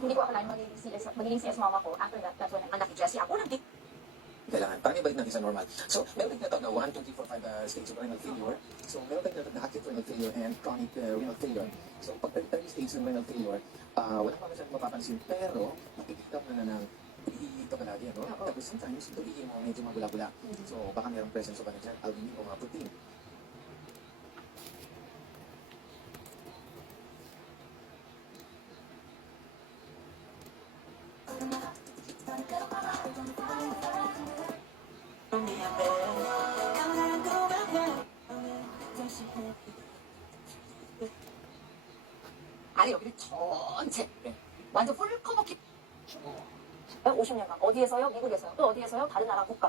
Hindi ko akalain magiging CS mama ko. After that, that's when anak ni Jessie. Ako lang din. Kailangan, parang ibalik natin sa normal. So, meron tayong tinatawag na 1, 2, 3, 4, 5 stages of renal failure. So, meron tayong tinatawag na acute renal failure and chronic renal failure. So, pag early stage ng renal failure, wala pa masyadong mapapansin, pero makikita mo na ng iihi ka palagi, no? Tapos sometimes, ito iihi mo medyo mabula-bula. So, baka mayroong presence of ano dyan, albumin o mga protein. 아니 여기를 전체 완전 풀 커버기 50년간 어디에서요? 미국에서요? 또 어디에서요? 다른 나라 국가